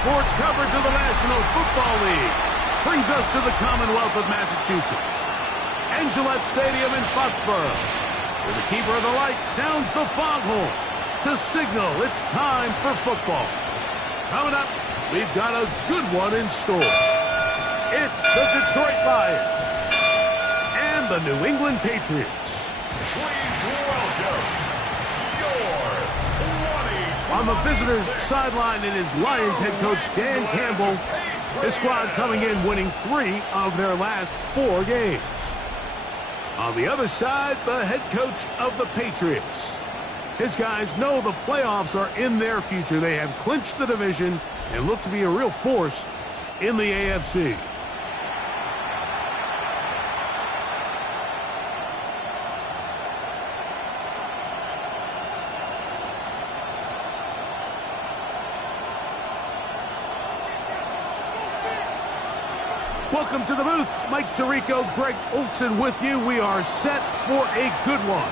sports coverage of the National Football League brings us to the Commonwealth of Massachusetts and Gillette Stadium in Foxborough, where the keeper of the light sounds the foghorn to signal it's time for football. Coming up, we've got a good one in store. It's the Detroit Lions and the New England Patriots. Please welcome your 2020. On the visitors' sideline, it is Lions head coach Dan Campbell. His squad coming in winning 3 of their last 4 games. On the other side, the head coach of the Patriots. His guys know the playoffs are in their future. They have clinched the division and look to be a real force in the AFC. Welcome to the booth. Mike Tirico, Greg Olson with you. We are set for a good one.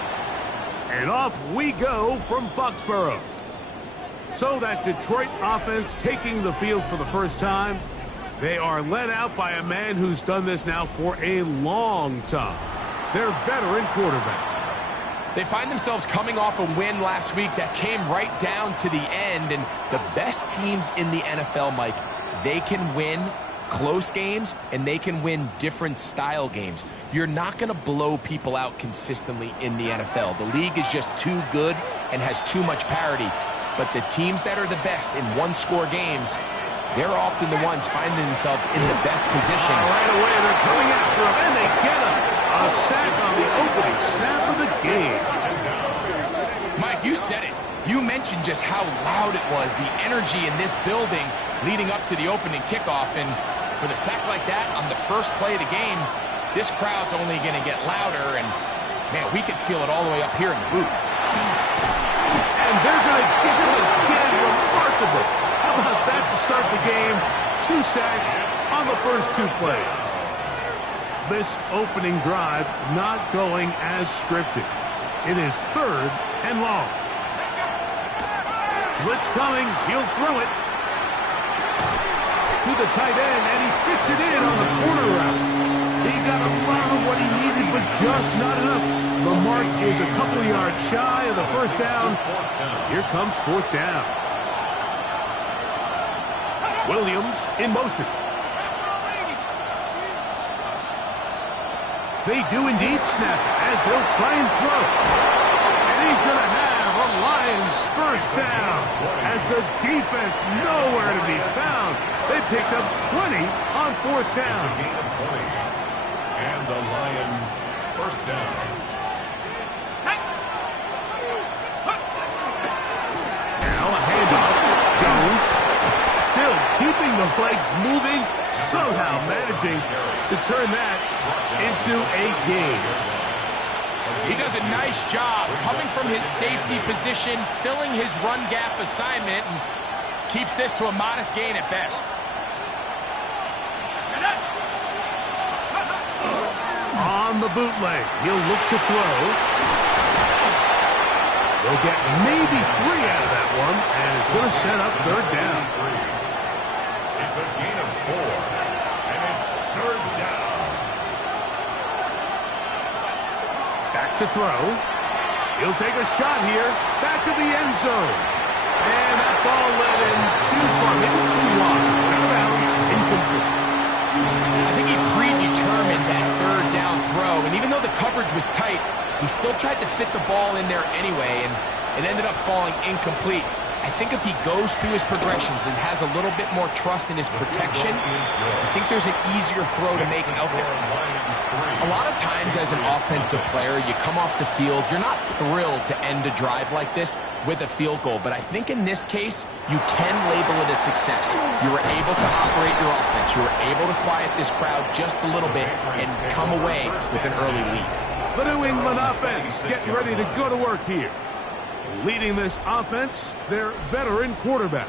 And off we go from Foxborough. So that Detroit offense taking the field for the first time. They are led out by a man who's done this now for a long time. Their veteran quarterback. They find themselves coming off a win last week that came right down to the end. And the best teams in the NFL, Mike, they can win close games, and they can win different style games. You're not going to blow people out consistently in the NFL. The league is just too good and has too much parity. But the teams that are the best in one-score games, they're often the ones finding themselves in the best position. Right away, they're coming after him, and they get a sack on the opening snap of the game. Mike, you said it. You mentioned just how loud it was, the energy in this building leading up to the opening kickoff. And with a sack like that on the first play of the game, this crowd's only going to get louder, and, man, we can feel it all the way up here in the booth. And they're going to give him again. Remarkable. How about that to start the game? 2 sacks on the first 2 plays. This opening drive not going as scripted. It is 3rd and long. Blitz coming. He'll throw it to the tight end, and he fits it in on the corner route. He got a lot of what he needed, but just not enough. The mark is a couple yards shy of the first down. Here comes 4th down. Williams in motion. They do indeed snap it as they'll try and throw. And he's going to have a Lions first down as the defense nowhere to be found. They picked up 20 on 4th down. It's a gain of 20. And the Lions first down. Now a handoff. Jones still keeping the legs moving, somehow managing to turn that into a gain. He does a nice job coming from his safety position, filling his run gap assignment, and keeps this to a modest gain at best. On the bootleg, he'll look to throw. They'll get maybe 3 out of that one, and it's going to set up 3rd down. It's a gain of 4, and it's 3rd down. Back to throw. He'll take a shot here. Back to the end zone. And that ball led him too far, maybe too wide. Out of bounds, incomplete. I think he predetermined that 3rd down throw, and even though the coverage was tight, he still tried to fit the ball in there anyway, and it ended up falling incomplete. I think if he goes through his progressions and has a little bit more trust in his protection, I think there's an easier throw to make out there. A lot of times as an offensive player, you come off the field, you're not thrilled to end a drive like this with a field goal, but I think in this case, you can label it a success. You were able to operate your offense. You were able to quiet this crowd just a little bit and come away with an early lead. The New England offense getting ready to go to work here. Leading this offense, their veteran quarterback.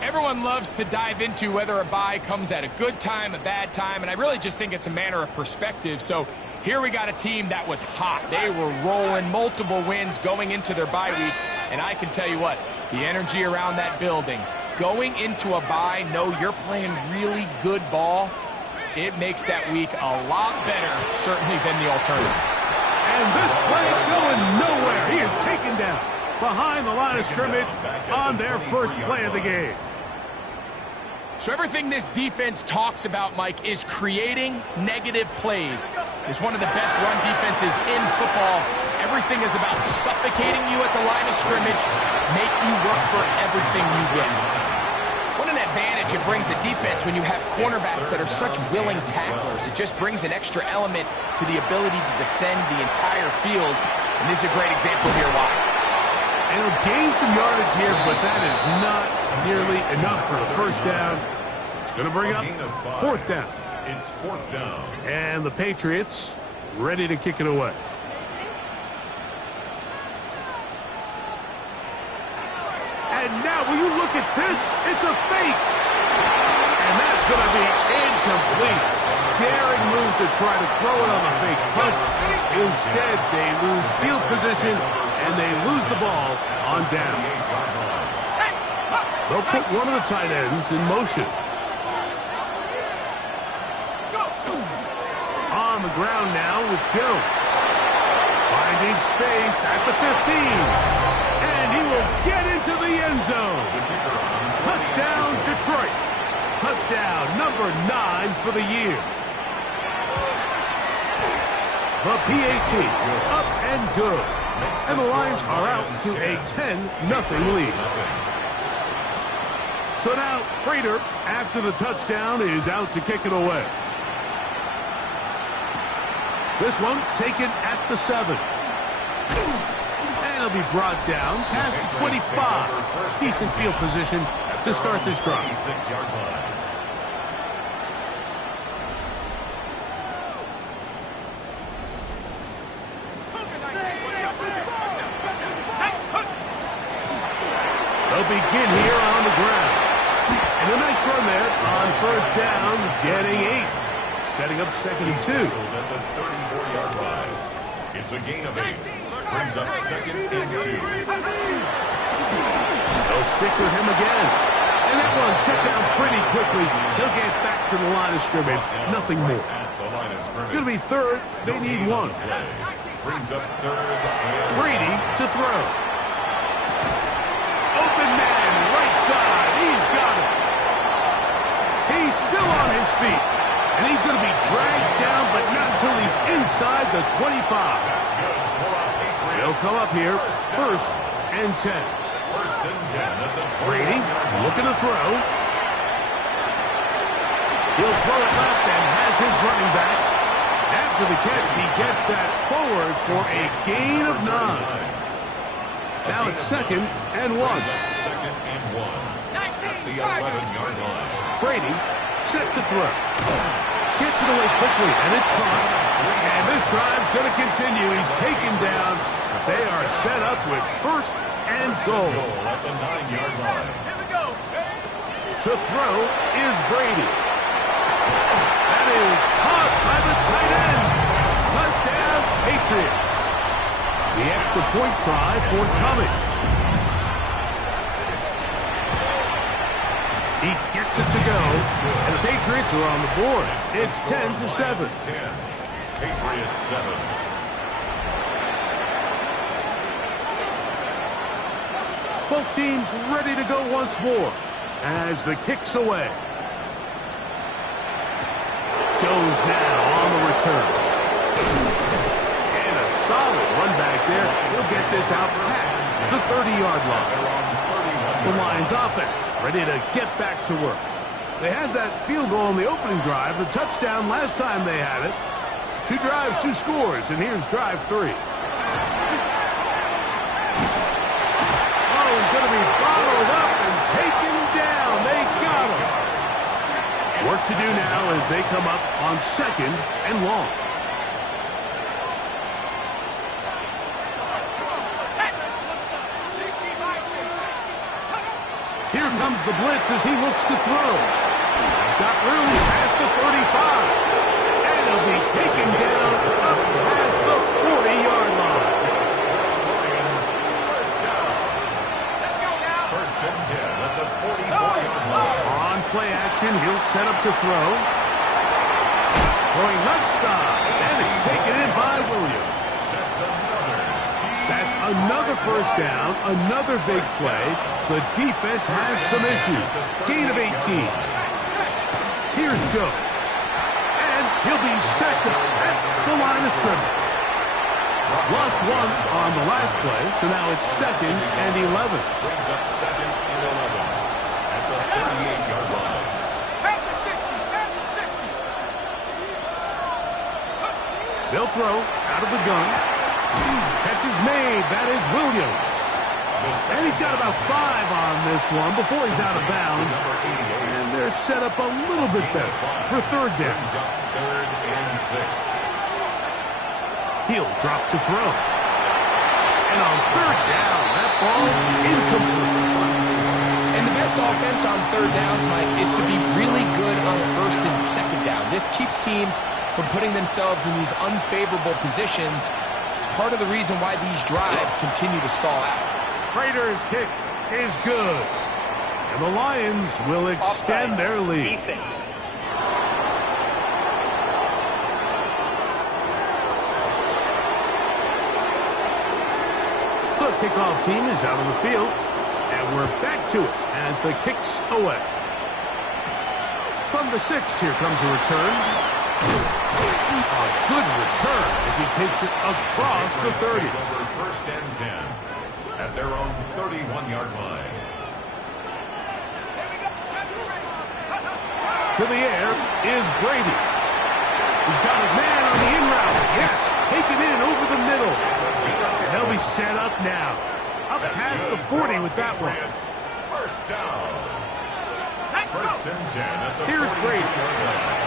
Everyone loves to dive into whether a bye comes at a good time, a bad time, and I really just think it's a matter of perspective. So here we got a team that was hot. They were rolling, multiple wins going into their bye week, and I can tell you what, the energy around that building, going into a bye, know you're playing really good ball, it makes that week a lot better, certainly, than the alternative. And this play going nowhere. He is taken down behind the line of scrimmage on their first play of the game. So everything this defense talks about, Mike, is creating negative plays. It's one of the best run defenses in football. Everything is about suffocating you at the line of scrimmage, make you work for everything you get. What an advantage it brings a defense when you have cornerbacks that are such willing tacklers. It just brings an extra element to the ability to defend the entire field. And this is a great example here why. And he'll gain some yardage here, but that is not nearly enough for a first down. So it's going to bring up fourth down. It's fourth down. And the Patriots ready to kick it away. And now, will you look at this? It's a fake. And that's going to be incomplete. Daring move to try to throw it on the fake punt. Instead, they lose field position, and they lose the ball on down. They'll put one of the tight ends in motion. On the ground now with Jones. Finding space at the 15. And he will get into the end zone. Touchdown, Detroit. Touchdown number 9 for the year. The PAT up and good. And the Lions are out to a 10-0 lead. So now, Prater, after the touchdown, is out to kick it away. This one taken at the 7. And he'll be brought down past the 25. Decent field position to start this drive. They'll begin here on the ground. And a nice run there on first down, getting 8. Setting up 2nd and 2. At the 34-yard line. It's a gain of 8. Brings up 2nd and 2. They'll stick with him again. And that one set down pretty quickly. He'll get back to the line of scrimmage. Nothing more. It's going to be 3rd. They need 1. Brings up 3rd. Brady to throw. Open man, right side. He's got it. He's still on his feet. And he's going to be dragged down, but not until he's inside the 25. They'll come up here, 1st and 10. 1st and 10 at the Brady looking to throw. He'll throw it left and has his running back. After the catch, he gets that forward for a gain of 9. Now it's 2nd and 1. 2nd and 1. At the 11-yard line. Brady set to throw. Gets it away quickly, and it's caught. And this drive's going to continue. He's taken down, but they are set up with 1st and goal. At the 9-yard line. To throw is Brady. That is caught by the tight end. Touchdown, Patriots. The extra point try forthcoming. He gets it to go, and the Patriots are on the board. It's 10-7. 10. Patriots 7. Both teams ready to go once more as the kick's away. Jones now on the return. And a solid run back there. He'll get this out past the 30-yard line. The Lions offense ready to get back to work. They had that field goal in the opening drive, the touchdown last time they had it. 2 drives, 2 scores, and here's drive 3. Oh, he's going to be bottled up and taken down. They've got him. Work to do now as they come up on 2nd and long. Here comes the blitz as he looks to throw. He's got room past the 35. And he'll be taken down up past the 40-yard line. Let's go now. 1st and 10 at the 44. set up to throw. Going left side, and it's taken in by Williams. That's another first down, another big play. The defense has some issues. Gain of 18. Here's Jones. And he'll be stacked up at the line of scrimmage. Lost one on the last play, so now it's 2nd and 11. Brings up 2nd and 11 at the 38-yard line. At the 60. They'll throw out of the gun. Catch is made. That is Williams. And he's got about 5 on this one before he's out of bounds. And they're set up a little bit better for 3rd down. 3rd and 6. He'll drop to throw. And on 3rd down, that ball incomplete. And the best offense on 3rd downs, Mike, is to be really good on 1st and 2nd down. This keeps teams from putting themselves in these unfavorable positions. It's part of the reason why these drives continue to stall out. Raiders' kick is good. And the Lions will extend their lead. The kickoff team is out on the field. And we're back to it as the kick's away. From the 6, here comes a return. A good return as he takes it across the 30. Over 1st and 10 at their own 31-yard line. To the air is Brady. He's got his man on the in route. Yes, taken in over the middle. And they'll be set up now. Up past the 40 with that one. First down. 1st and 10 at the Here's Brady. 42-yard line.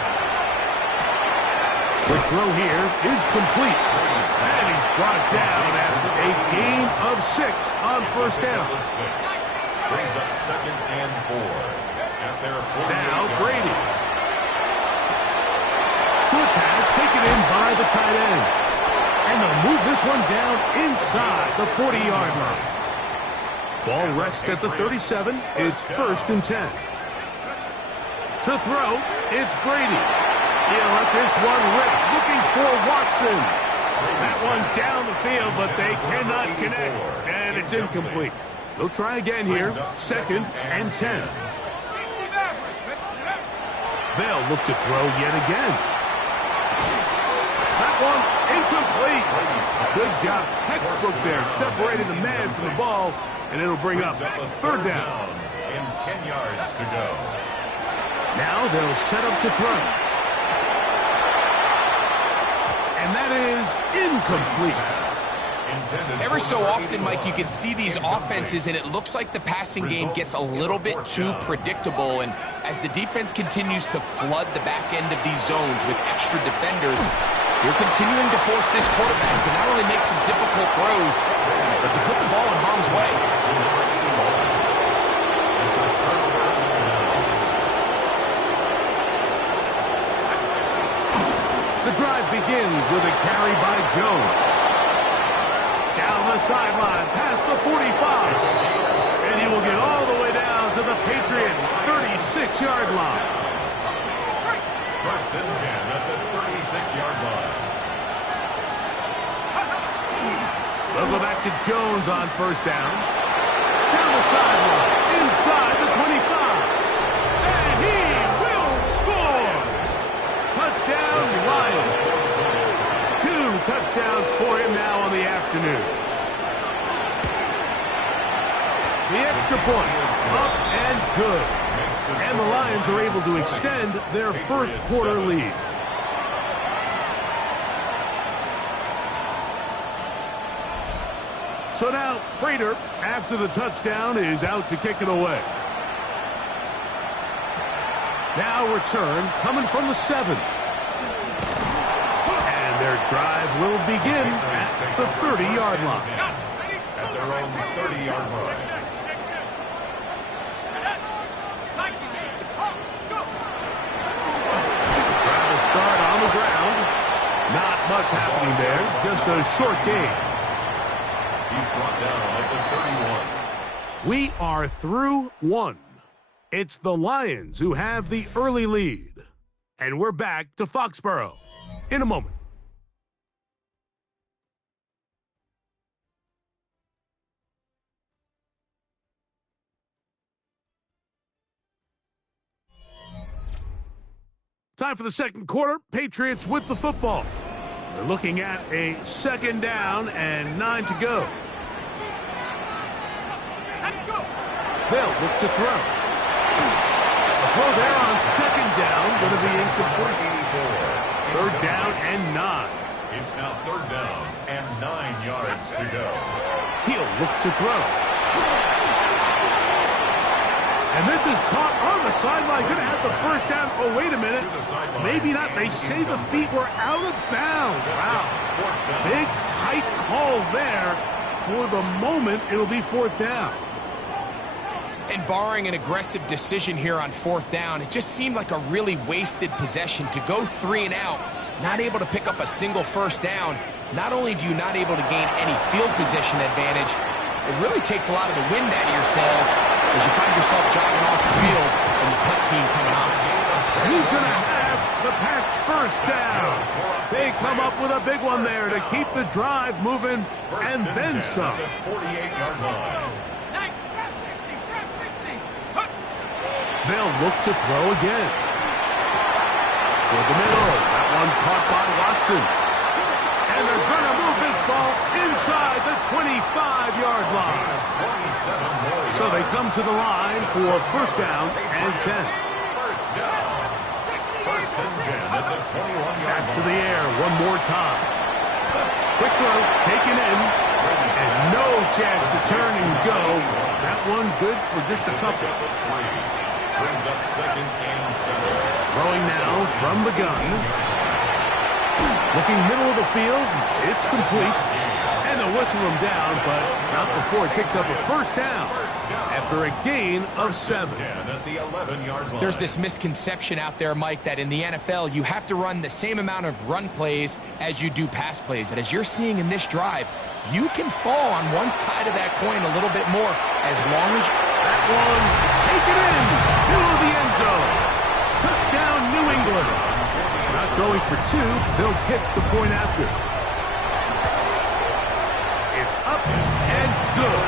The throw here is complete. And he's brought down after a gain of 6 on 1st down. Brings up 2nd and 4 at their 48. Now Brady. Short pass taken in by the tight end. And they'll move this one down inside the 40-yard line. Ball rests at the 37. It's 1st and 10. To throw, it's Brady. He'll let this one rip, looking for Watson. That one down the field, but they cannot connect, and it's incomplete. They'll try again here, 2nd and 10. They'll look to throw yet again. That one incomplete. Good job, textbook there, separating the man from the ball, and it'll bring up 3rd down. And 10 yards to go. Now they'll set up to throw. And that is incomplete. Every so often, Mike, you can see these offenses, and it looks like the passing game gets a little bit too predictable. And as the defense continues to flood the back end of these zones with extra defenders, they're continuing to force this quarterback to not only make some difficult throws, but to put the ball in harm's way. The drive begins with a carry by Jones. Down the sideline, past the 45. And he will get all the way down to the Patriots' 36-yard line. 1st and 10 at the 36-yard line. They'll go back to Jones on 1st down. Down the sideline, inside the 25. And he will score! Touchdown, Lions. 2 touchdowns for him now on the afternoon. The extra point, up and good. And the Lions are able to extend their 1st quarter lead. So now, Prater, after the touchdown, is out to kick it away. Now return, coming from the 7. And their drive will begin at the 30-yard line. At their own 30-yard line. Drive will start on the ground. Not much happening there, just a short gain. He's brought down at the 31. We are through 1. It's the Lions who have the early lead. And we're back to Foxborough in a moment. Time for the second quarter. Patriots with the football. They're looking at a second down and 9 to go. They'll look to throw. The throw there on second down, going to be incomplete. Third down and 9. It's now third down and 9 yards to go. He'll look to throw. And this is caught on the sideline. Going to have the first down. Oh, wait a minute. Maybe not. They say the feet were out of bounds. Wow. Big, tight call there. For the moment, it'll be fourth down. And barring an aggressive decision here on fourth down, it just seemed like a really wasted possession to go 3 and out, not able to pick up a single first down. Not only do you not able to gain any field position advantage, it really takes a lot of the wind out of your sails as you find yourself jogging off the field and the punt team coming on. He's going to have the Pats first down. They come up with a big one there to keep the drive moving and then some. 48-yard line. They'll look to throw again. For the middle. That one caught by Watson. And they're going to move this ball inside the 25-yard line. So they come to the line for first down and 10. First down. First and 10 at the 21-yard line. Back to the air one more time. Quick throw, taken in. And no chance to turn and go. That one good for just a couple. Brings up second and 7. Throwing now from the gun. Looking middle of the field. It's complete. And they'll whistle him down, but not before it picks up a first down after a gain of 7. At the 11-yard line. There's this misconception out there, Mike, that in the NFL you have to run the same amount of run plays as you do pass plays. And as you're seeing in this drive, you can fall on one side of that coin a little bit more as long as that one taken in, middle of the end zone. Touchdown, New England. Not going for 2, they'll kick the point after. It's up and good.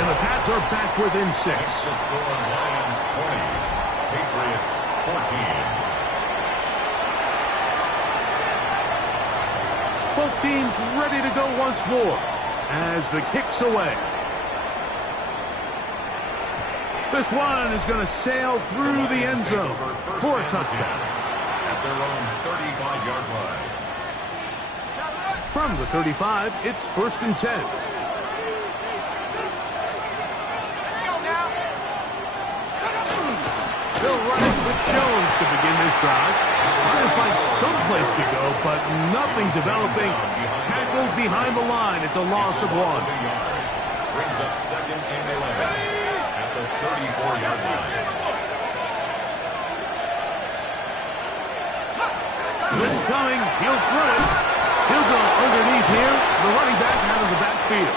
And the Pats are back within 6. The score, Lions 20, Patriots 14. Both teams ready to go once more as the kick's away. This one is going to sail through the end zone for a touchdown. At their own 35-yard line. From the 35, it's first and 10. They'll run it with Jones to begin this drive. Trying to find some place to go, but nothing developing. Tackled behind the line. It's a loss of 1. Brings up second and 11 at the 34-yard line. Blitz coming. He'll throw it. He'll go underneath here. The running back out of the backfield.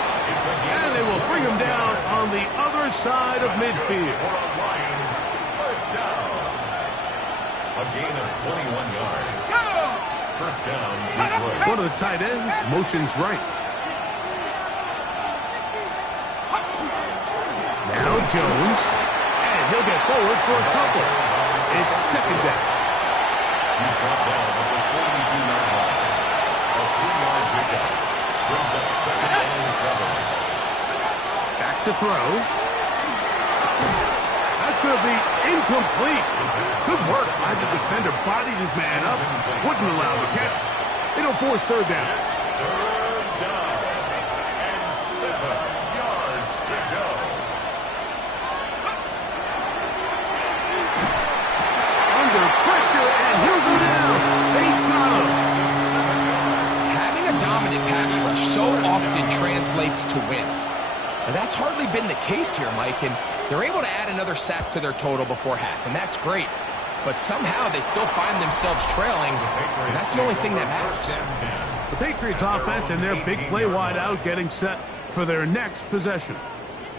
And they will bring him down on the other side of midfield. Lions, first down. A gain of 21 yards. First down, Detroit. One of the tight ends motions right. Now Jones. And he'll get forward for a couple. It's second down. He's brought down at the 42-yard line. A 3-yard pickup. Brings up second and 7. Back to throw. That's going to be incomplete. Good work by the defender. Bodied his man up. Wouldn't allow the catch. It'll force third down. Third down. And 7 yards to go. Under pressure, and he'll go down. They got him. having a dominant pass rush so often translates to wins. Now, that's hardly been the case here, Mike, and they're able to add another sack to their total before half, and that's great. But somehow they still find themselves trailing, and that's the only thing that matters. The Patriots offense and their big play wide out getting set for their next possession.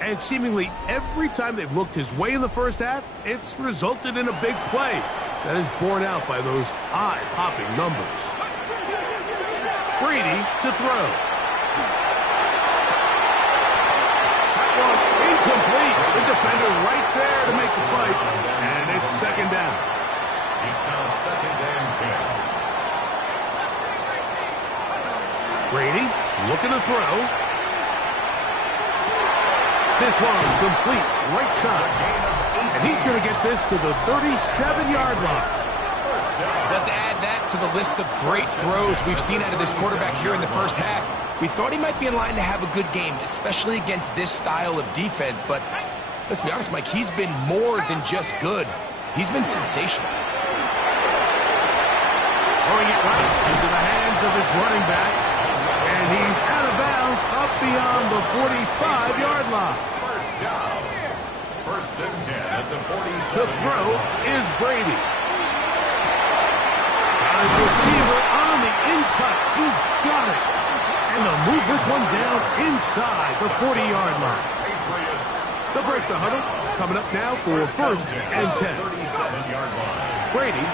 And seemingly every time they've looked his way in the first half, it's resulted in a big play that is borne out by those eye-popping numbers. Brady to throw. That one incomplete. The defender right there to make the play. And it's second down. It's now second and 10. Brady looking to throw. This one complete right side. And he's going to get this to the 37-yard line. Let's add that to the list of great throws we've seen out of this quarterback here in the first half. We thought he might be in line to have a good game, especially against this style of defense. But let's be honest, Mike, he's been more than just good. He's been sensational. Throwing it right into the hands of his running back. And he's out of bounds up beyond the 45-yard line. First down. First and 10 at the 47. To throw is Brady. Got his receiver on the in-cut. He's got it. And they'll move this one down inside the 40-yard line. Patriots. They'll break the huddle. Coming up now for first and 10. 37-yard line. Brady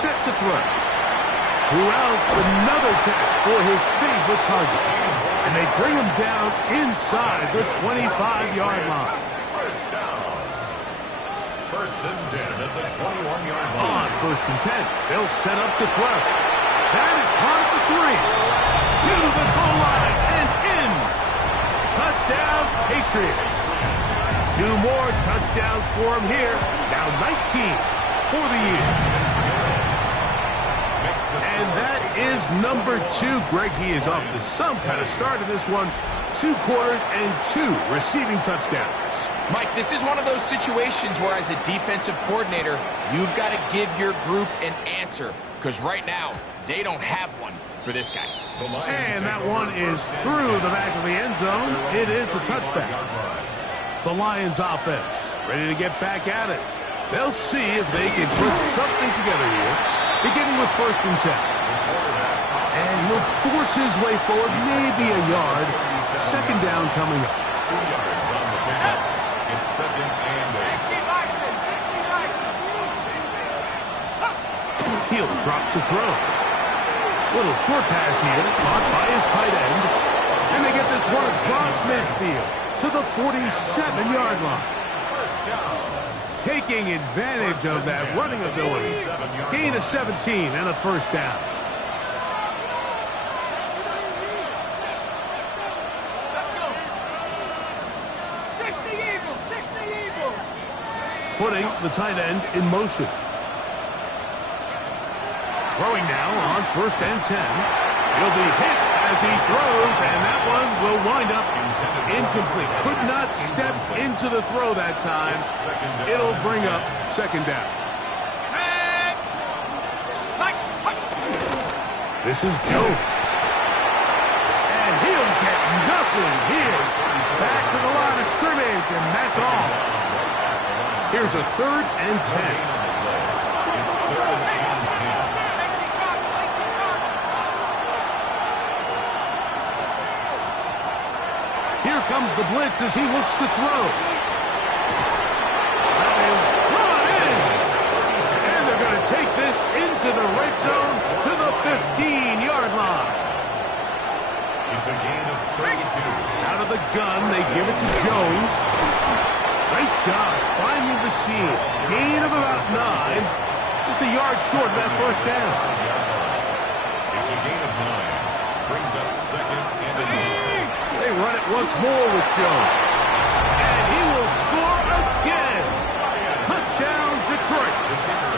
set to throw. Throughout another catch for his favorite target. And they bring him down inside the 25-yard line. First down. First and 10 at the 21-yard line. On first and 10, they'll set up to throw. That is caught at the 3. To the goal line and in. Touchdown, Patriots. 2 more touchdowns for him here. Now 19 for the year. And that is number 2. Greg, he is off to some kind of start in this one. 2 quarters and 2 receiving touchdowns. Mike, this is one of those situations where as a defensive coordinator, you've got to give your group an answer. Because right now, they don't have one for this guy. And that one is through the back of the end zone. It is a touchback. The Lions offense ready to get back at it. They'll see if they can put something together here, beginning with first and 10. And he'll force his way forward, maybe a yard. Second down coming up. 2 yards on the pickup. It's second and 8. He'll drop to throw. Little short pass here, caught by his tight end. And they get this one across midfield to the 47-yard line. First down. Taking advantage of that running ability. Gain of 17 and a first down. Let's go. 60 Eagles, 60 Eagles. Putting the tight end in motion. Throwing now on first and 10. He'll be hit as he throws, and that one will wind up incomplete. Could not step into the throw that time. It'll bring up second down. This is Jones. And he'll get nothing here. Back to the line of scrimmage, and that's all. Here's a third and 10. It's third and 10. Here comes the blitz as he looks to throw. That is brought in. And they're going to take this into the red zone to the 15-yard line. It's a gain of 32. Out of the gun, they give it to Jones. Nice job finding the seam. Gain of about 9. Just a yard short of that first down. It's a gain of 9. Brings up second and 8. They run it once more with Jones. And he will score again. Touchdown, Detroit.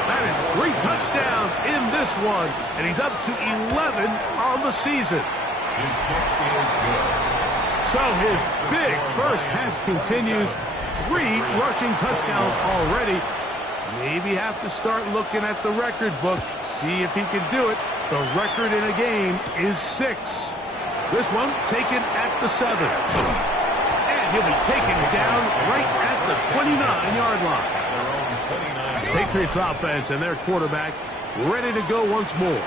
That is 3 touchdowns in this one. And he's up to 11 on the season. His kick is good. So his big first half continues. 3 rushing touchdowns already. Maybe have to start looking at the record book. See if he can do it. The record in a game is 6. This one taken at the 7. And he'll be taken down right at the 29-yard line. Patriots offense and their quarterback ready to go once more.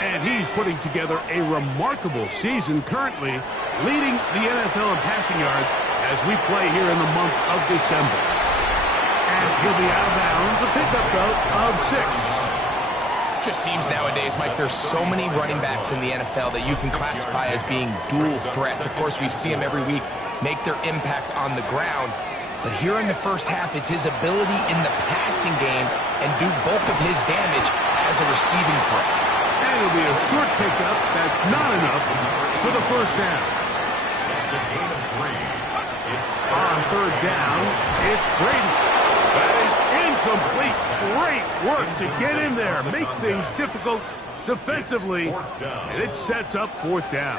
And he's putting together a remarkable season currently, leading the NFL in passing yards as we play here in the month of December. And he'll be out of bounds, a pickup though of 6. Just seems nowadays, Mike, there's so many running backs in the NFL that you can classify as being dual threats. Of course, we see them every week make their impact on the ground. But here in the first half, it's his ability in the passing game and do bulk of his damage as a receiving threat. And it'll be a short pickup that's not enough for the first down. It's a gain of 3. It's On third down, it's Brady. That is incomplete. Great work to get in there, make things difficult defensively, and it sets up fourth down.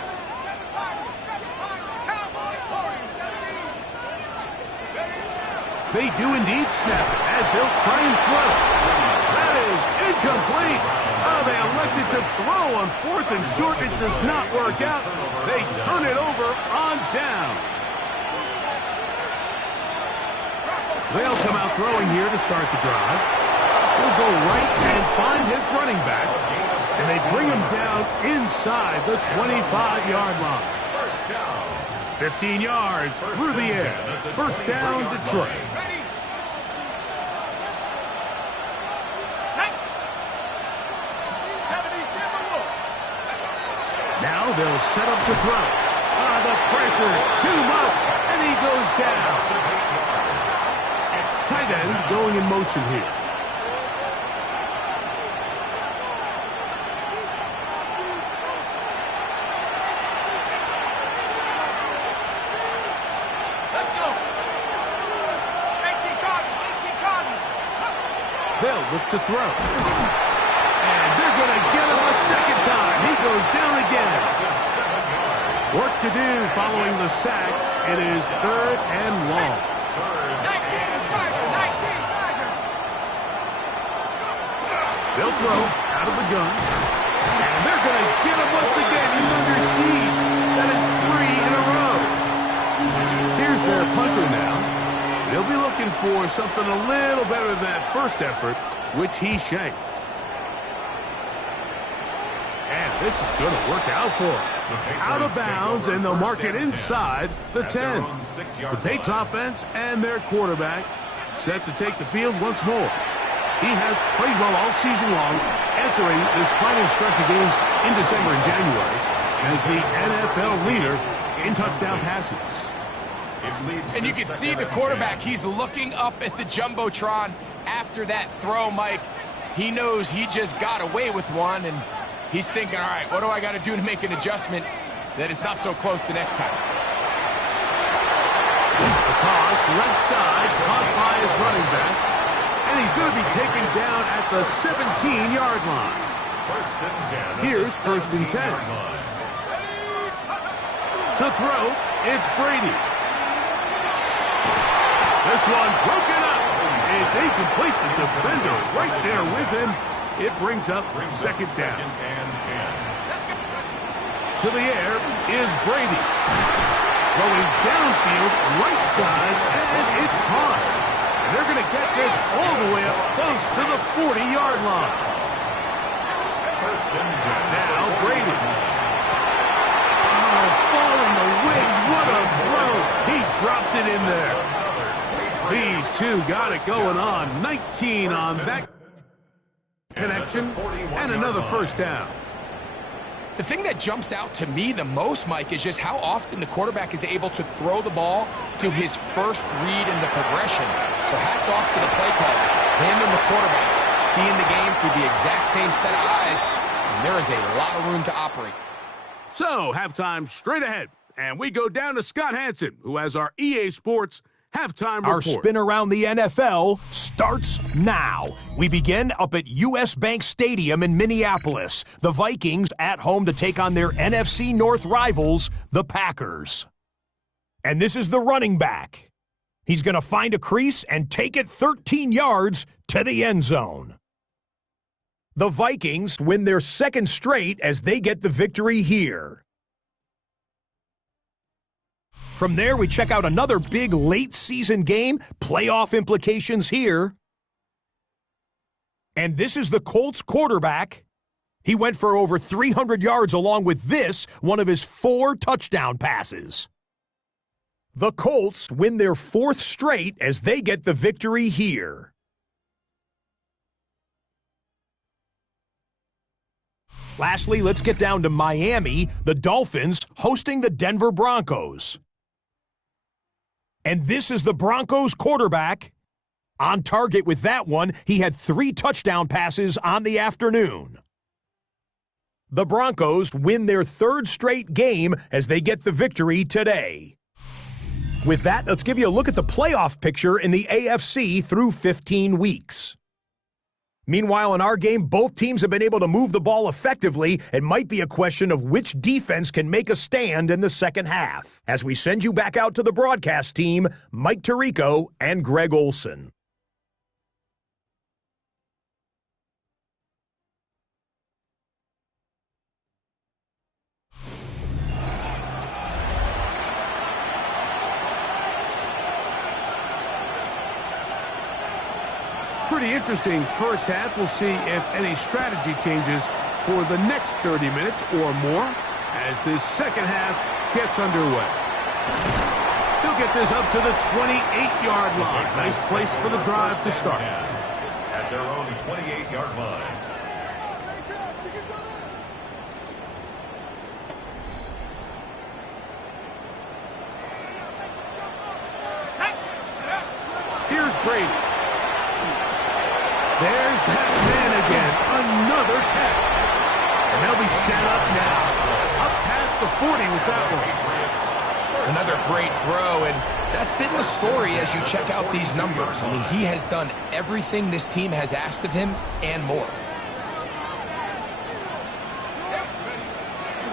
They do indeed snap it as they'll try and throw. That is incomplete. Oh, they elected to throw on 4th and short. It does not work out. They turn it over on down. They'll come out throwing here to start the drive. He'll go right and find his running back, and they bring him down inside the 25-yard line. 15 yards through the air. First down, Detroit. Now they'll set up to throw. The pressure, too much, and he goes down. Tight end going in motion here. They'll look to throw. And they're going to get him a second time. He goes down again. Work to do following the sack. It is third and long. 19 Tiger. They'll throw out of the gun. And they're going to get him once again. He's under siege. That is 3 in a row. Here's their punter now. They'll be looking for something a little better than that first effort, which he shanked. And this is going to work out for him. Out of bounds, and they'll mark it inside the 10. The Patriots offense and their quarterback set to take the field once more. He has played well all season long, entering this final stretch of games in December and January as the NFL leader in touchdown passes. And you can see the quarterback, he's looking up at the Jumbotron after that throw, Mike. He knows he just got away with one, and he's thinking, all right, what do I got to do to make an adjustment that it's not so close the next time? The toss, left side, caught by his running back, and he's going to be taken down at the 17-yard line. First and 10. Here's first and 10. To throw, it's Brady. This one broken up. It's incomplete. The defender right there with him. It brings up second down. To the air is Brady. Throwing downfield, right side, and it's caught. And they're going to get this all the way up close to the 40-yard line. First and 10. Now Brady. Oh, falling away. What a throw. He drops it in there. These two got it going on. 19 on that connection, and another first down. The thing that jumps out to me the most, Mike, is just how often the quarterback is able to throw the ball to his first read in the progression. So hats off to the play caller, him and the quarterback, seeing the game through the exact same set of eyes, and there is a lot of room to operate. So, halftime straight ahead, and we go down to Scott Hansen, who has our EA Sports halftime report. Our spin around the NFL starts now. We begin up at US Bank Stadium in Minneapolis. The Vikings at home to take on their NFC North rivals, the Packers. And this is the running back. He's going to find a crease and take it 13 yards to the end zone. The Vikings win their second straight as they get the victory here. From there, we check out another big late-season game, playoff implications here. And this is the Colts quarterback. He went for over 300 yards along with this, one of his 4 touchdown passes. The Colts win their 4th straight as they get the victory here. Lastly, let's get down to Miami, the Dolphins hosting the Denver Broncos. And this is the Broncos quarterback. On target with that one, he had 3 touchdown passes on the afternoon. The Broncos win their 3rd straight game as they get the victory today. With that, let's give you a look at the playoff picture in the AFC through 15 weeks. Meanwhile, in our game, both teams have been able to move the ball effectively. It might be a question of which defense can make a stand in the second half. As we send you back out to the broadcast team, Mike Tirico and Greg Olson. Pretty interesting first half. We'll see if any strategy changes for the next 30 minutes or more as this second half gets underway. He'll get this up to the 28-yard line. Nice place for the drive to start. At their own 28-yard line. Here's Brady. There's that man again. Another catch. And they'll be set up now. Up past the 40 with that one. Another great throw, and that's been the story as you check out these numbers. I mean, he has done everything this team has asked of him and more.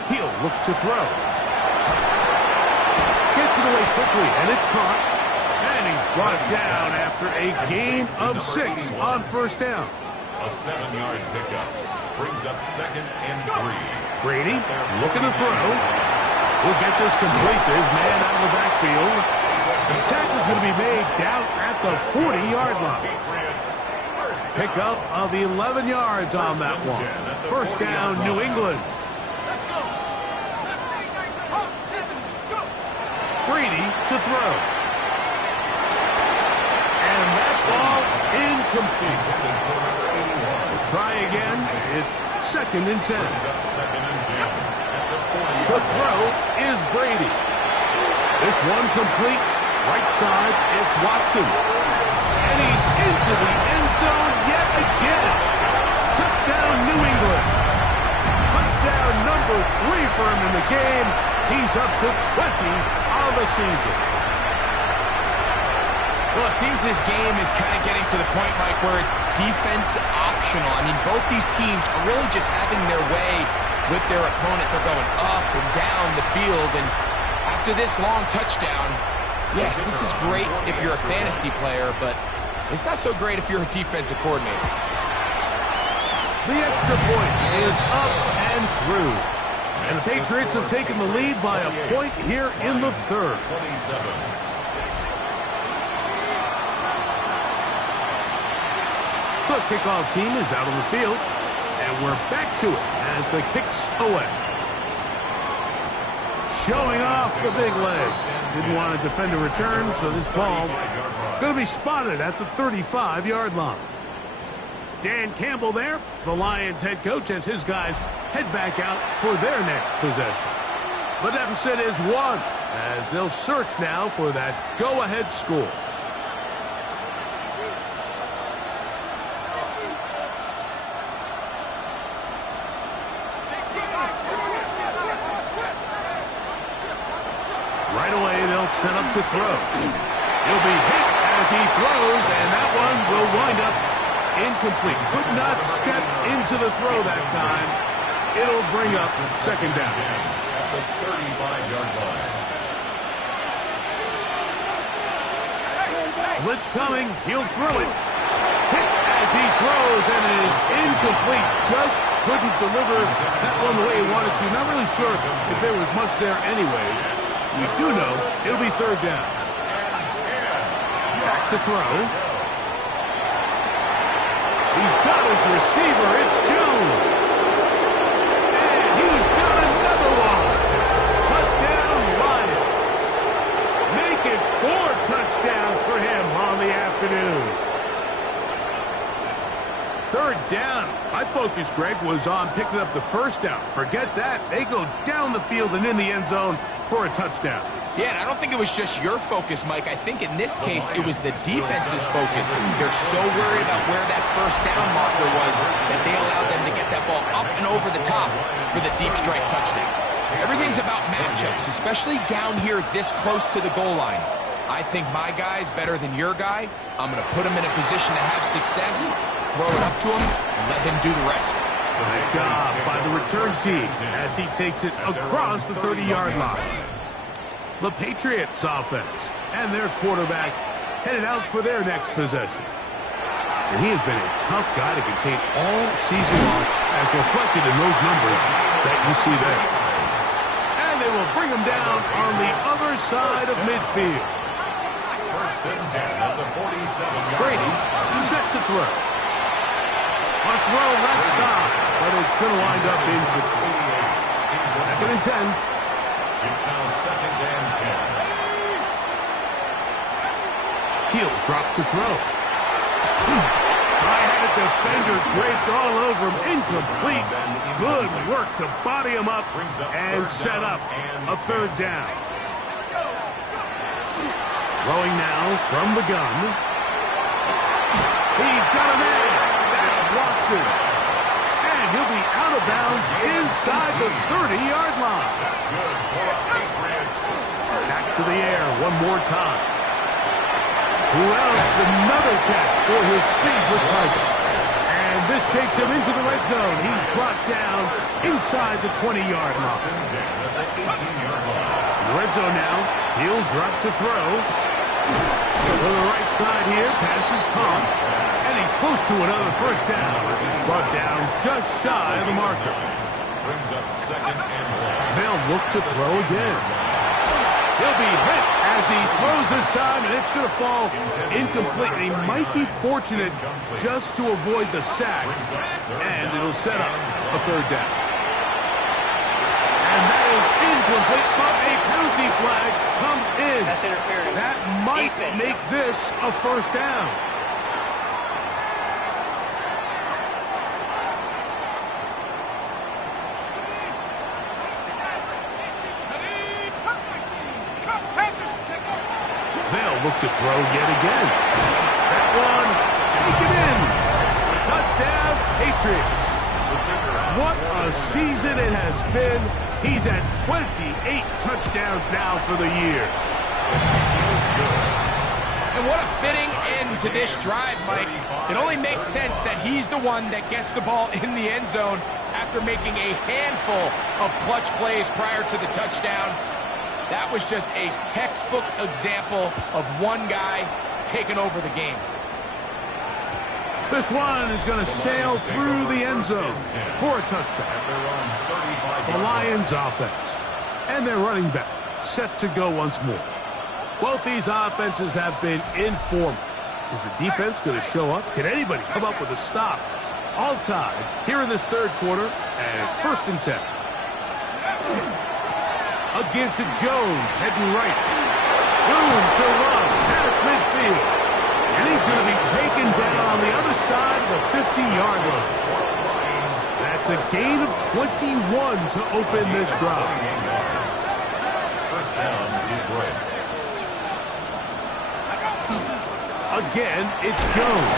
He'll look to throw. Gets it away quickly, and it's caught. And he's brought down after a gain of 6 on first down. A 7-yard pickup brings up 2nd and 3. Brady looking to throw. We'll get this complete to his man out of the backfield. The tackle is going to be made down at the 40-yard line. Pickup of 11 yards on that one. First down, New England. Brady to throw. Ball incomplete. We'll try again. It's 2nd and 10. The throw is Brady. This one complete. Right side, it's Watson. And he's into the end zone yet again. Touchdown, New England. Touchdown number 3 for him in the game. He's up to 20 on the season. Well, it seems this game is kind of getting to the point, Mike, where it's defense optional. I mean, both these teams are really just having their way with their opponent. They're going up and down the field, and after this long touchdown, yes, this is great if you're a fantasy player, but it's not so great if you're a defensive coordinator. The extra point is up and through. And the Patriots have taken the lead by a point here in the 3rd. The kickoff team is out on the field, and we're back to it as the kick's away. Showing off the big leg. Didn't want to defend a return, so this ball going to be spotted at the 35-yard line. Dan Campbell there, the Lions head coach, as his guys head back out for their next possession. The deficit is 1, as they'll search now for that go-ahead score. Right away, they'll set up to throw. He'll be hit as he throws, and that one will wind up incomplete. Could not step into the throw that time. It'll bring up 2nd down. At the 35-yard line. Blitz coming. He'll throw it. Hit as he throws, and it is incomplete. Just couldn't deliver that one the way he wanted to. Not really sure if there was much there anyways. We do know it'll be 3rd down. Back to throw. He's got his receiver. It's Jones. And he's got another one. Touchdown, Lions. Make Greg, was on picking up the first down. Forget that. They go down the field and in the end zone for a touchdown. Yeah, and I don't think it was just your focus, Mike. I think in this case, it was the defense's focus. They're so worried about where that first down marker was that they allowed them to get that ball up and over the top for the deep strike touchdown. Everything's about matchups, especially down here this close to the goal line. I think my guy's better than your guy. I'm going to put him in a position to have success, throw it up to him, and let him do the rest. Nice job by the return team as he takes it across the 30-yard line. The Patriots offense and their quarterback headed out for their next possession. And he has been a tough guy to contain all season long, as reflected in those numbers that you see there. And they will bring him down on the other side of midfield. First and 10 at the 47-yard Brady is set to throw. A throw left side, but it's going to wind up incomplete. Second and 10. It's now second and 10. He'll drop to throw. I had a defender draped all over him. Incomplete. Good work to body him up and set up a third down. Throwing now from the gun. He's got a man. That's Watson. And he'll be out of bounds inside the 30-yard line. That's good for the Patriots. Back to the air one more time. Who else? Another catch for his favorite target. And this takes him into the red zone. He's brought down inside the 20-yard line. In the red zone now. He'll drop to throw. To the right side here. Pass is caught. And he's close to another first down. He's brought down just shy of the marker. Brings up second and 1. They'll look to throw again. He'll be hit as he throws this time, and it's going to fall incomplete. He might be fortunate just to avoid the sack, and it'll set up a third down. And that is incomplete, but a penalty flag comes in. That's interference. That might make this a first down. They'll look to throw yet again. That one, taken in. Touchdown, Patriots. What a season it has been. He's at 28 touchdowns now for the year. And what a fitting end to this drive, Mike. It only makes sense that he's the one that gets the ball in the end zone after making a handful of clutch plays prior to the touchdown. That was just a textbook example of one guy taking over the game. This one is going to sail through the end zone for a touchback. The Lions offense and their running back set to go once more. Both these offenses have been informal. Is the defense going to show up? Can anybody come up with a stop? All tied here in this third quarter, and it's first and 10. A give to Jones, heading right. Room to run past midfield. And he's going to be taken down on the other side of the 50-yard line. That's a gain of 21 to open this drive. First down is right. Again, it's Jones.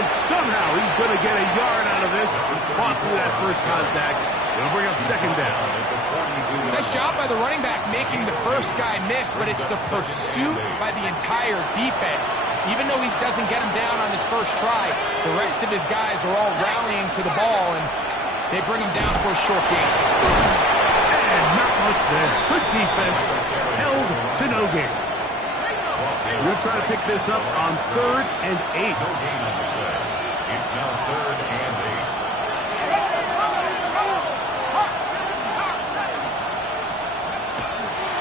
And somehow he's going to get a yard out of this. Fought through that first contact. It'll bring up second down. Nice job by the running back making the first guy miss, but it's the pursuit by the entire defense. Even though he doesn't get him down on his first try, the rest of his guys are all rallying to the ball, and they bring him down for a short gain. And not much there. Good defense. Held to no gain. We'll try to pick this up on 3rd and 8. It's now 3rd and 8.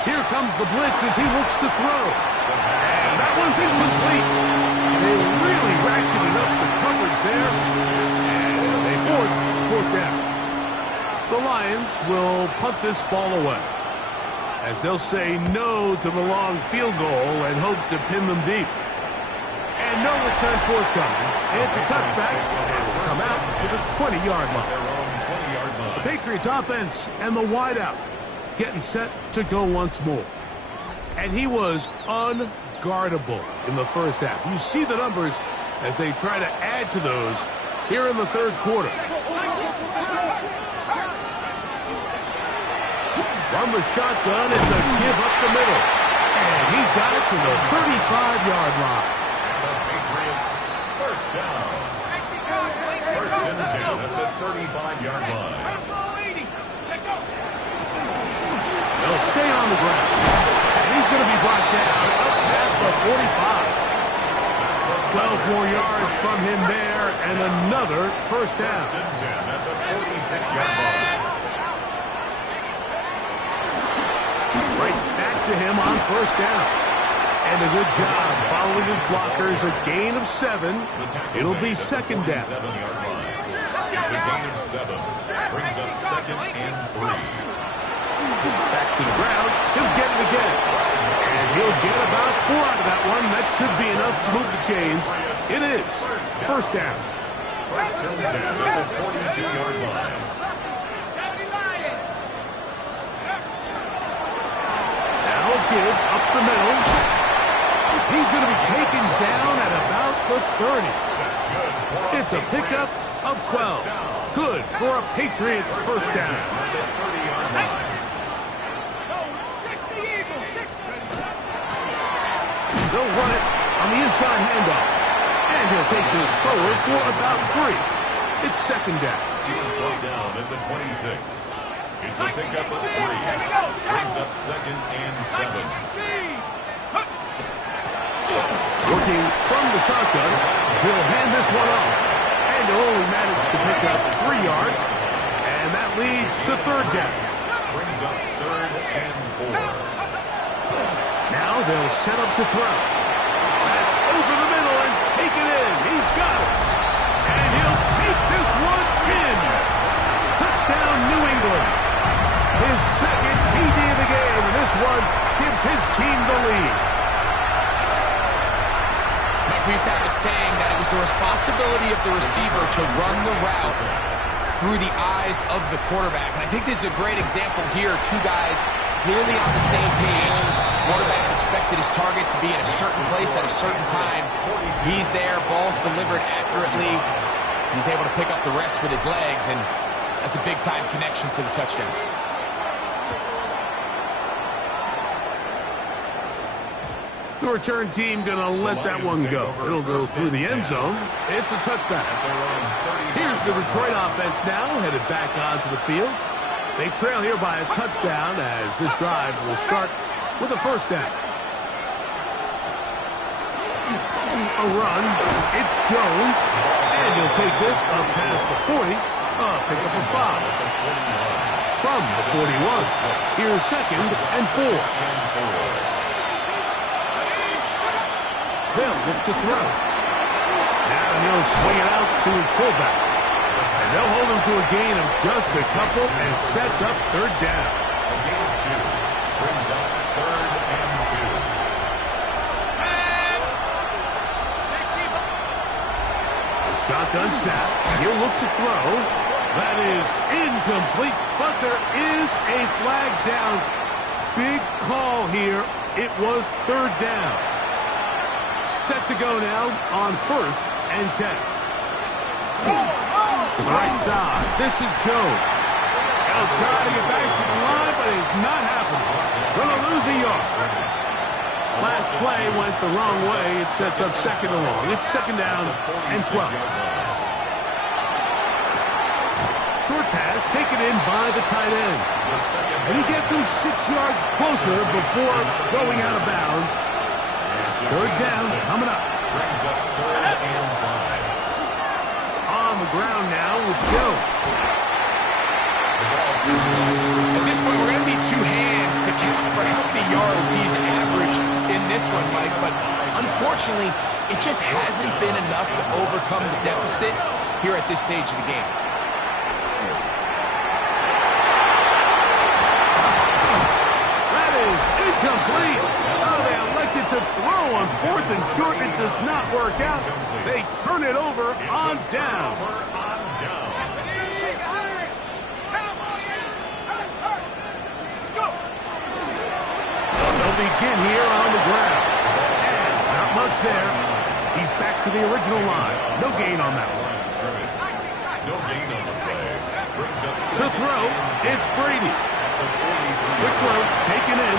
Here comes the blitz as he looks to throw. And that one's incomplete. They really ratcheted up the coverage there. And they force fourth down. The Lions will punt this ball away, as they'll say no to the long field goal and hope to pin them deep. And no return forthcoming. It's a touchback, and will come out to the 20-yard line. Their own 20-yard line. The Patriots offense and the wideout getting set to go once more. And he was unguardable in the first half. You see the numbers as they try to add to those here in the third quarter. From the shotgun, it's a give up the middle. And he's got it to the 35-yard line. And the Patriots, first down. First and 10 at the 35-yard line. They'll stay on the ground. And he's going to be brought down up past the 45. 12 more yards from him there, and another first down. First and 10 at the 46-yard line. Right back to him on first down. And a good job following his blockers. A gain of 7. It'll be second down. 7-yard line. It's a gain of 7. Brings up second and 3. Back to the ground. He'll get it again. And he'll get about 4 out of that one. That should be enough to move the chains. It is first down. First and 10 at the 42-yard line. Now give up the middle. He's going to be taken down at about the 30. That's good. It's a pickup of 12. Good for a Patriots first down. At the 30-yard line. They'll run it on the inside handoff. And he'll take this forward for about 3. It's second down. He was brought down at the 26. It's a pickup of 3. Brings up second and 7. Working from the shotgun, he'll hand this one off. And he'll only manage to pick up 3 yards. And that leads to third down. Brings up third and 4. Now they'll set up to throw. That's over the middle and take it in. He's got it. And he'll take this one in. Touchdown, New England. His second TD of the game, and this one gives his team the lead. Mike, we used to have a saying that it was the responsibility of the receiver to run the route through the eyes of the quarterback. And I think this is a great example here. 2 guys clearly on the same page. Quarterback expected his target to be in a certain place at a certain time. He's there, ball's delivered accurately. He's able to pick up the rest with his legs, and that's a big-time connection for the touchdown. The return team going to let that one go. It'll go through the end zone. It's a touchback. Here's the Detroit offense now, headed back onto the field. They trail here by a touchdown as this drive will start with a first down. A run. It's Jones. And he'll take this up past the 40. Pickup of 5. From the 41. Here's second and 4. They'll look to throw. Now he'll swing it out to his fullback. And they'll hold him to a gain of just a couple, and it sets up third down. A gain of 2. Brings up third and 2. The shotgun snap. He'll look to throw. That is incomplete, but there is a flag down. Big call here. It was third down. Set to go now on first and 10. To the right side, this is Jones. He'll try to get back to the line, but it's not happening. Gonna lose a yard. Last play went the wrong way. It sets up second and long. It's second down and 12. Short pass taken in by the tight end. And he gets him 6 yards closer before going out of bounds. Third down coming up. Brings up third and 5. On the ground now with Jones. At this point, we're going to need 2 hands to count for how many yards he's averaged in this one, Mike. But unfortunately, it just hasn't been enough to overcome the deficit here at this stage of the game. That is incomplete. Oh, they elected to throw on fourth and short. It does not work out. They turn it over on down. will begin here on the ground. And not much there. He's back to the original line. No gain on that one. No gain on the play. Brings up To throw, it's Brady. Quick throw, taken in.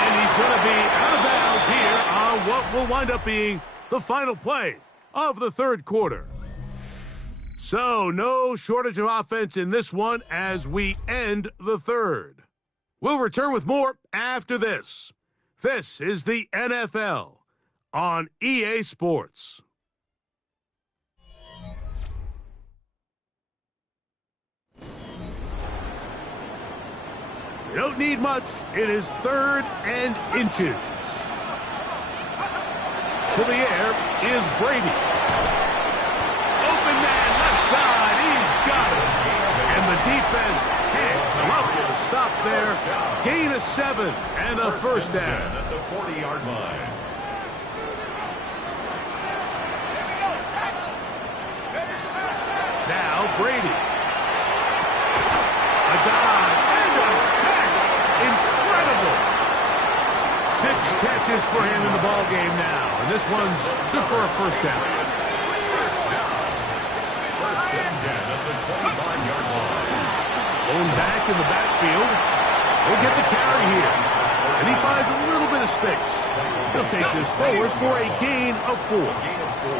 And he's going to be out of bounds here on what will wind up being the final play of the third quarter. So, no shortage of offense in this one as we end the third. We'll return with more after this. This is the NFL on EA Sports. You don't need much. It is 3rd and inches. To the air is Brady. Open man, left side. He's got it. And the defense can't come up with a stop there. Gain of 7 and a first down. At the 40-yard line. Now Brady. A dive and a catch. Incredible. 6 catches for him in the ball game now. And this one's good for a first down. First and 10 at the 25-yard line. Going back in the backfield. He'll get the carry here. And he finds a little bit of space. He'll take this forward for a gain of 4. Gain of 4.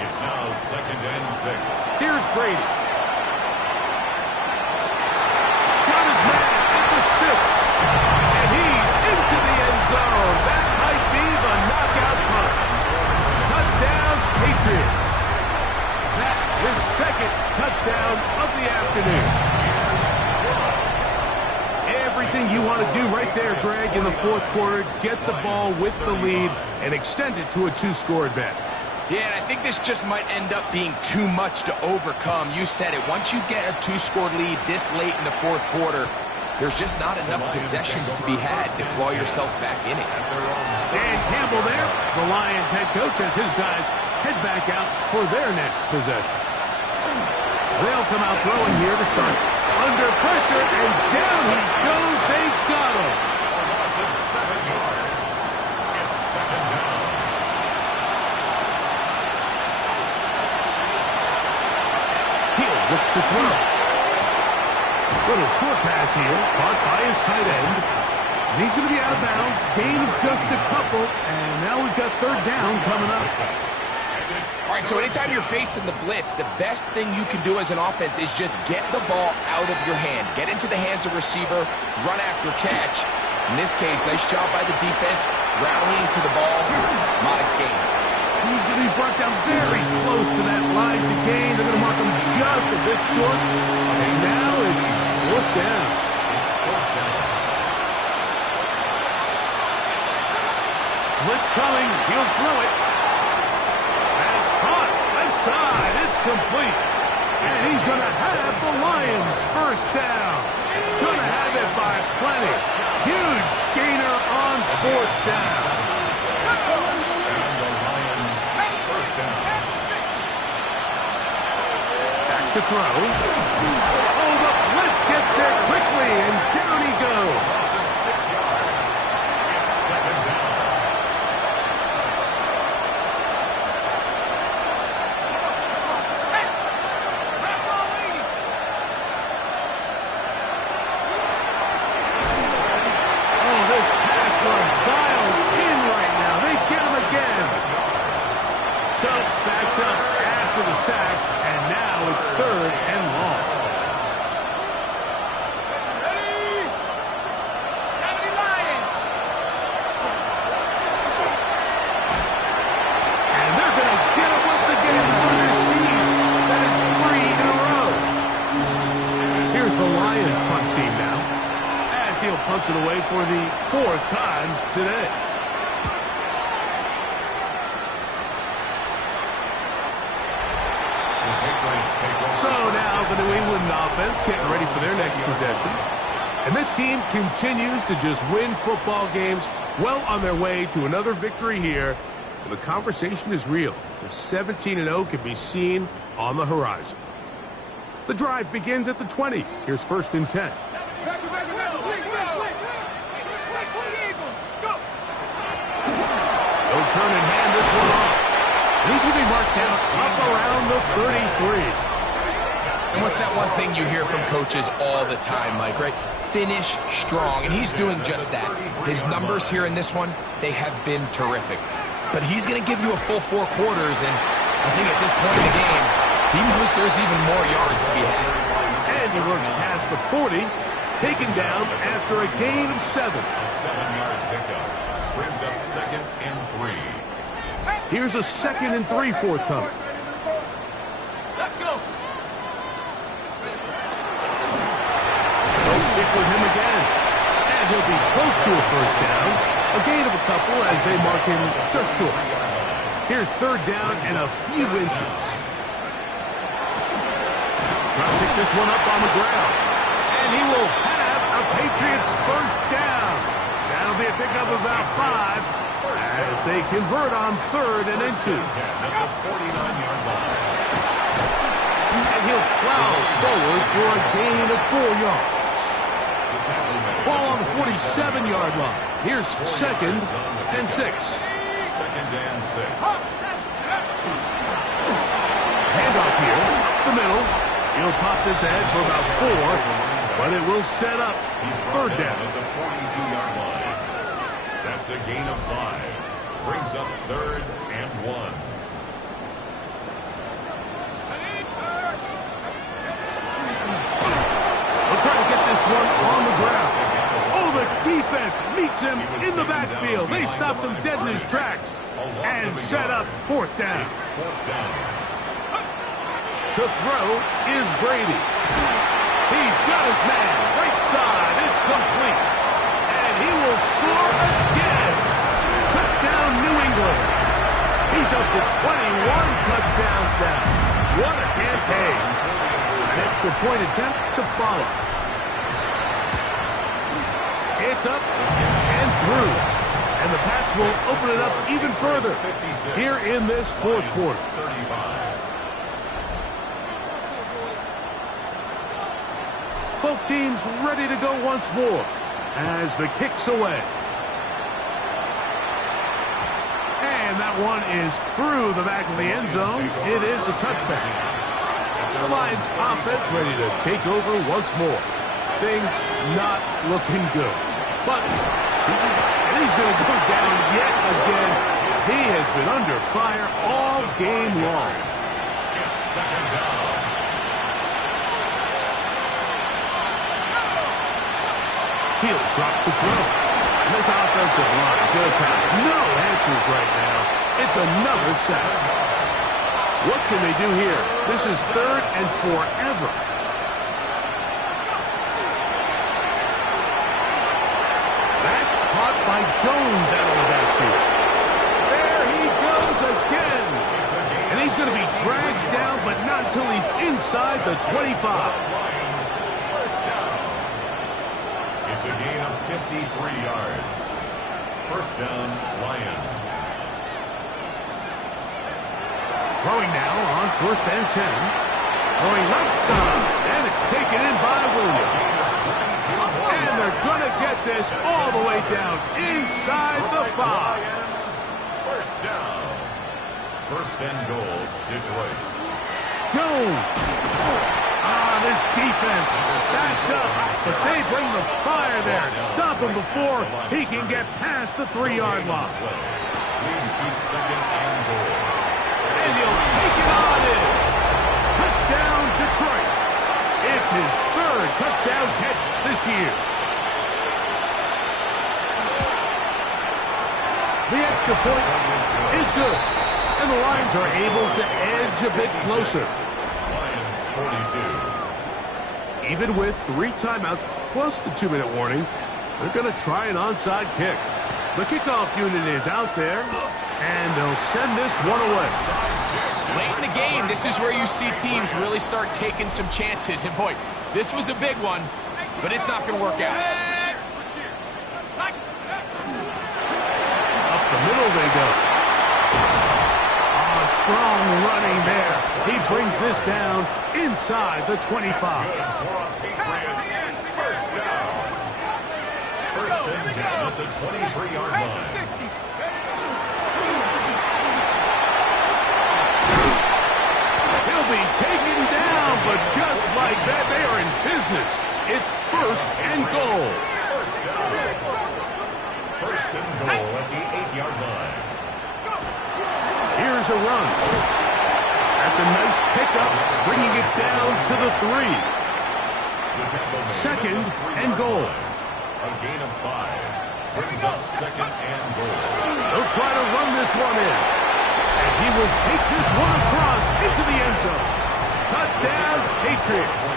It's now 2nd and 6. Here's Brady. Got his man at the 6. And he's into the end zone. That might be the knockout punch. Touchdown, Patriots. That is 2nd touchdown of the afternoon. Everything you want to do right there, Greg, in the 4th quarter. Get the ball with the lead and extend it to a 2-score advantage. Yeah, and I think this just might end up being too much to overcome. You said it. Once you get a 2-score lead this late in the 4th quarter, there's just not enough possessions to be had to claw yourself back in it. Dan Campbell there. The Lions head coach as his guys head back out for their next possession. They'll come out throwing here to start. Under pressure, and down he goes. They got him. A loss of 7 yards. It's 2nd down. He'll look to throw. Little short pass here, caught by his tight end. And he's going to be out of bounds. Gain of just a couple, and now we've got 3rd down coming up. All right, so anytime you're facing the blitz, the best thing you can do as an offense is just get the ball out of your hand. Get into the hands of receiver, run after catch. In this case, nice job by the defense, rallying to the ball. Modest gain. He's going to be brought down very close to that line to gain. They're going to mark him just a bit short. And now it's 4th down. It's 4th down. Blitz coming. He'll throw it. That's caught. Left side. It's complete. And he's going to have the Lions first down. Going to have it by plenty. Huge gainer on 4th down. Back to throw. Oh, the blitz gets there quickly, and down he goes. Loss of 6 yards. It's 2nd down. Oh, this pass was dialed in right now. They get him again. So it's backed up after the sack, and now it's 3rd and long. And they're going to get him once again. He's under siege. That is 3 in a row. Here's the Lions punt team now, as he'll punt it away for the 4th time today. So now the New England offense getting ready for their next possession. And this team continues to just win football games, well on their way to another victory here. And the conversation is real. The 17-0 can be seen on the horizon. The drive begins at the 20. Here's 1st and 10. He'll turn and hand this one off. And he's going to be marked down up around the 33. And what's that one thing you hear from coaches all the time, Mike, right? Finish strong, and he's doing just that. His numbers here in this one, they have been terrific. But he's going to give you a full 4 quarters, and I think at this point in the game, he knows there's even more yards to be had. And he works past the 40, taken down after a gain of 7. A 7-yard pickup brings up 2nd and 3. Here's a 2nd and 3 forthcoming. Let's go. They'll stick with him again. And he'll be close to a first down. A gain of a couple as they mark him just short. Here's 3rd down and a few inches. Trying to pick this one up on the ground. And he will have a Patriots first down. That'll be a pickup of about 5 as they convert on 3rd and inches. And he'll plow forward for a gain of 4 yards. Ball on the 47-yard line. Here's 2nd and 6. 2nd and 6. Handoff here, up the middle. He'll pop this ahead for about 4, but it will set up 3rd down. At the 42-yard line. That's a gain of 5. Brings up 3rd and 1. We'll try to get this one on the ground. Oh, the defense meets him in the backfield. They stopped him dead in his tracks and set up 4th down. 4th down. To throw is Brady. He's got his man. Right side. It's complete. And he will score again. Touchdown, New England. He's up to 21 touchdowns now. What a campaign. An extra point attempt to follow. It's up and through. And the Pats will open it up even further here in this 4th quarter. 35. Both teams ready to go once more as the kick's away. And that one is through the back of the end zone. It is a touchback. The Lions offense ready to take over once more. Things not looking good. But he's going to go down yet again. He has been under fire all game long. It's 2nd down. He'll drop to throw. And this offensive line just has no answers right now. It's another sack. What can they do here? This is 3rd and forever. That's caught by Jones out of the backfield. There he goes again. And he's going to be dragged down, but not until he's inside the 25. It's a gain of 53 yards. First down, Lions. Throwing now on 1st and 10. Throwing left side, and it's taken in by Williams. And they're going to get this all the way down inside the 5. First down. 1st and goal, Detroit. Jones. This defense backed up, but they bring the fire there. Stop him before he can get past the 3-yard line. Leads to 2nd and goal. And he'll take it on in. Touchdown, Detroit. It's his 3rd touchdown catch this year. The extra point is good, and the Lions are able to edge a bit closer. Lions 42. Even with 3 timeouts plus the 2-minute warning, they're going to try an onside kick. The kickoff unit is out there, and they'll send this one away. Late in the game, this is where you see teams really start taking some chances. And boy, this was a big one, but it's not going to work out. Up the middle they go. Strong running there. He brings this down inside the 25. Patriots. First down. 1st and 10 at the 23-yard line. but just like that, they are in business. It's first and goal. First and goal at the 8-yard line. Here's a run. That's a nice pickup, bringing it down to the 3. Second and goal. A gain of 5. Brings up second and goal. He'll try to run this one in. And he will take this one across into the end zone. Touchdown, Patriots.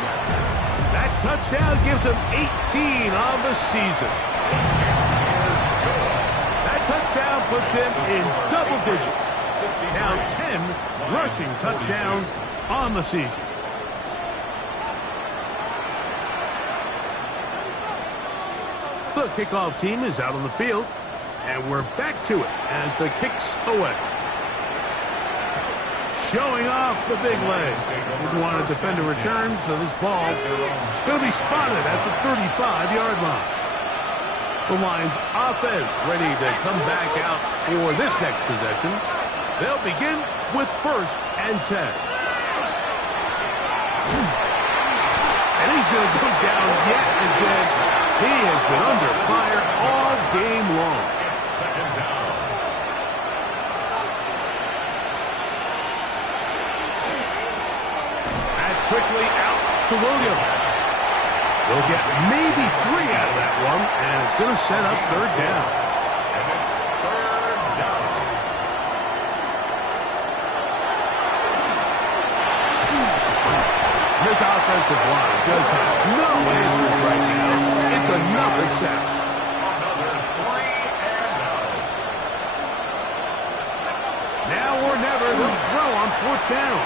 That touchdown gives him 18 on the season. That touchdown puts him in double digits. Now 10 rushing touchdowns on the season. The kickoff team is out on the field, and we're back to it as the kick's away. Showing off the big leg. Didn't want to defend a return, so this ball going to be spotted at the 35-yard line. The Lions offense ready to come back out for this next possession. They'll begin with first and 10. And he's going to go down yet again. He has been under fire all game long. It's second down. That's quickly out to Williams. We'll get maybe 3 out of that one, and it's going to set up third down. And it's third down. This offensive line just has no answers right now. It's another sack. Another 3 and out. Now or never, they'll throw on fourth down.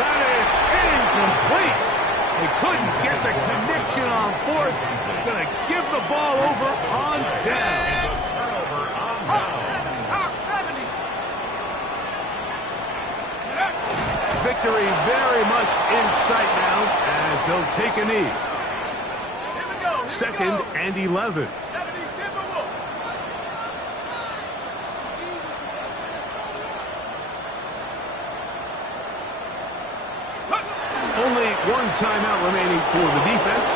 That is incomplete. They couldn't get the connection on fourth. Going to give the ball over on down. It's a turnover on down. Victory very much in sight now as they'll take a knee. Second and 11. Only one timeout remaining for the defense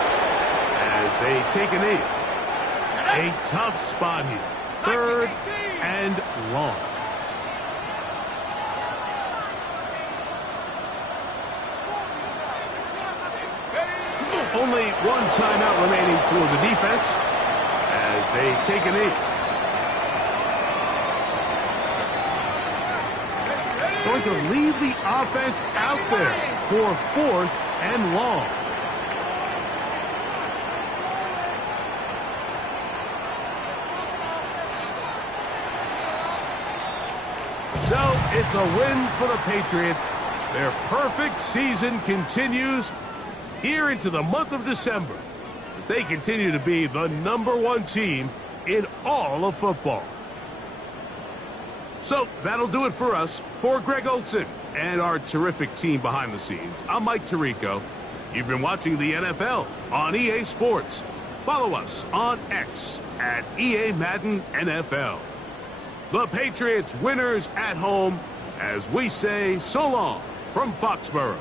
as they take a knee. A tough spot here. Third and long. Only one timeout remaining for the defense as they take a knee. Going to leave the offense out there for fourth and long. So it's a win for the Patriots. Their perfect season continues here into the month of December as they continue to be the #1 team in all of football. So that'll do it for us. For Greg Olson and our terrific team behind the scenes, I'm Mike Tirico. You've been watching the NFL on EA Sports. Follow us on X at EA Madden NFL. The Patriots winners at home as we say so long from Foxborough.